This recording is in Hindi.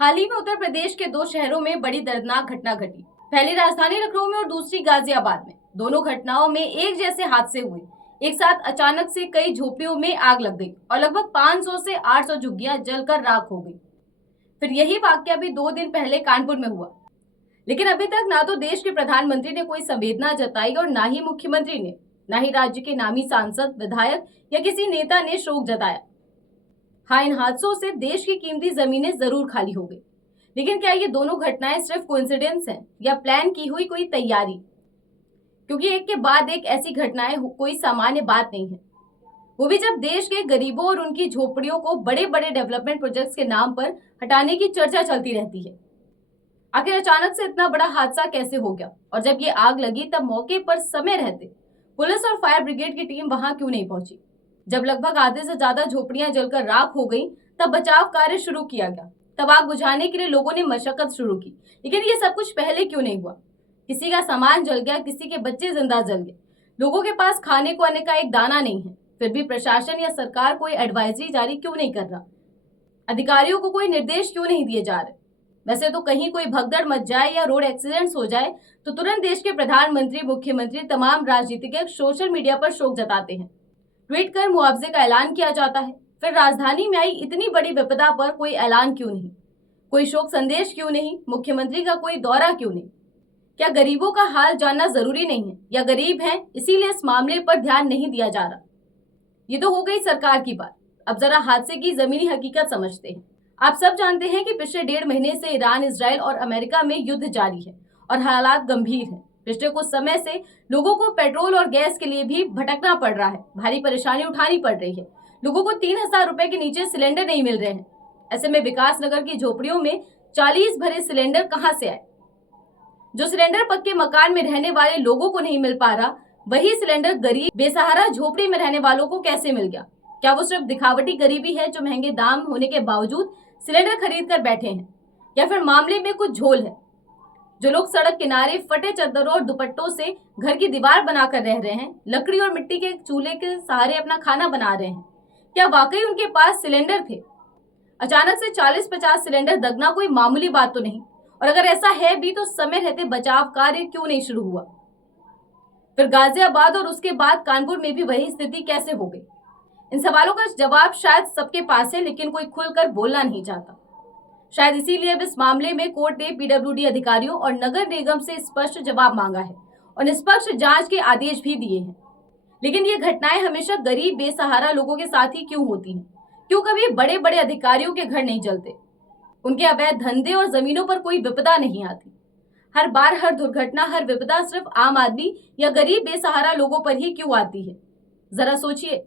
हाल ही में उत्तर प्रदेश के दो शहरों में बड़ी दर्दनाक घटना घटी। पहली राजधानी लखनऊ में और दूसरी गाजियाबाद में। दोनों घटनाओं में एक जैसे हादसे हुए। एक साथ अचानक से कई झोपड़ियों में आग लग गई और लगभग 500 से 800 झुग्गियां जलकर राख हो गई। फिर यही वाकया भी 2 दिन पहले कानपुर में हुआ। लेकिन अभी तक ना तो देश के प्रधानमंत्री ने कोई संवेदना जताई और ना ही मुख्यमंत्री ने, ना ही राज्य के नामी सांसद, विधायक या किसी नेता ने शोक जताया। हाँ, इन हादसों से देश की कीमती जमीनें जरूर खाली हो गई, लेकिन क्या ये दोनों घटनाएं सिर्फ कोइंसिडेंस हैं या प्लान की हुई कोई तैयारी? क्योंकि एक के बाद एक ऐसी घटनाएं कोई सामान्य बात नहीं है, वो भी जब देश के गरीबों और उनकी झोपड़ियों को बड़े बड़े डेवलपमेंट प्रोजेक्ट्स के नाम पर हटाने की चर्चा चलती रहती है। आखिर अचानक से इतना बड़ा हादसा कैसे हो गया? और जब ये आग लगी तब मौके पर समय रहते पुलिस और फायर ब्रिगेड की टीम वहां क्यों नहीं पहुंची? जब लगभग आधे से ज्यादा झोपड़ियां जलकर राख हो गई तब बचाव कार्य शुरू किया गया। तब आग बुझाने के लिए लोगों ने मशक्कत शुरू की, लेकिन ये सब कुछ पहले क्यों नहीं हुआ? किसी का सामान जल गया, किसी के बच्चे जिंदा जल गए, लोगों के पास खाने को आने का एक दाना नहीं है। फिर भी प्रशासन या सरकार कोई एडवाइजरी जारी क्यों नहीं कर रहा? अधिकारियों को कोई निर्देश क्यों नहीं दिए जा रहे? वैसे तो कहीं कोई भगदड़ मच जाए या रोड एक्सीडेंट्स हो जाए तो तुरंत देश के प्रधानमंत्री, मुख्यमंत्री, तमाम राजनीतिज्ञ सोशल मीडिया पर शोक जताते हैं, ट्वीट कर मुआवजे का ऐलान किया जाता है। फिर राजधानी में आई इतनी बड़ी विपदा पर कोई ऐलान क्यों नहीं? कोई शोक संदेश क्यों नहीं? मुख्यमंत्री का कोई दौरा क्यों नहीं? क्या गरीबों का हाल जानना जरूरी नहीं है, या गरीब हैं इसीलिए इस मामले पर ध्यान नहीं दिया जा रहा? ये तो हो गई सरकार की बात। अब जरा हादसे की जमीनी हकीकत समझते हैं। आप सब जानते हैं कि पिछले 1.5 महीने से ईरान, इजराइल और अमेरिका में युद्ध जारी है और हालात गंभीर हैं। पिछले कुछ समय से लोगों को पेट्रोल और गैस के लिए भी भटकना पड़ रहा है, भारी परेशानी उठानी पड़ रही है। लोगों को 3,000 रुपए के नीचे सिलेंडर नहीं मिल रहे हैं। ऐसे में विकास नगर की झोपड़ियों में 40 भरे सिलेंडर कहां से आए? जो सिलेंडर पक्के मकान में रहने वाले लोगों को नहीं मिल पा रहा, वही सिलेंडर गरीब बेसहारा झोपड़ी में रहने वालों को कैसे मिल गया? क्या वो सिर्फ दिखावटी गरीबी है जो महंगे दाम होने के बावजूद सिलेंडर खरीद कर बैठे हैं, या फिर मामले में कुछ झोल है? जो लोग सड़क किनारे फटे चद्दरों और दुपट्टों से घर की दीवार बनाकर रह रहे हैं, लकड़ी और मिट्टी के चूल्हे के सहारे अपना खाना बना रहे हैं, क्या वाकई उनके पास सिलेंडर थे? अचानक से 40-50 सिलेंडर दगना कोई मामूली बात तो नहीं, और अगर ऐसा है भी तो समय रहते बचाव कार्य क्यों नहीं शुरू हुआ? फिर गाजियाबाद और उसके बाद कानपुर में भी वही स्थिति कैसे हो गई? इन सवालों का जवाब शायद सबके पास है, लेकिन कोई खुलकर बोलना नहीं चाहता। शायद इसीलिए अब इस मामले में कोर्ट ने पीडब्ल्यूडी अधिकारियों और नगर निगम से स्पष्ट जवाब मांगा है और निष्पक्ष जांच के आदेश भी दिए हैं। लेकिन ये घटनाएं हमेशा गरीब बेसहारा लोगों के साथ ही क्यों होती हैं? क्यों कभी बड़े बड़े अधिकारियों के घर नहीं जलते? उनके अवैध धंधे और जमीनों पर कोई विपदा नहीं आती? हर बार हर दुर्घटना, हर विपदा सिर्फ आम आदमी या गरीब बेसहारा लोगों पर ही क्यों आती है? जरा सोचिए।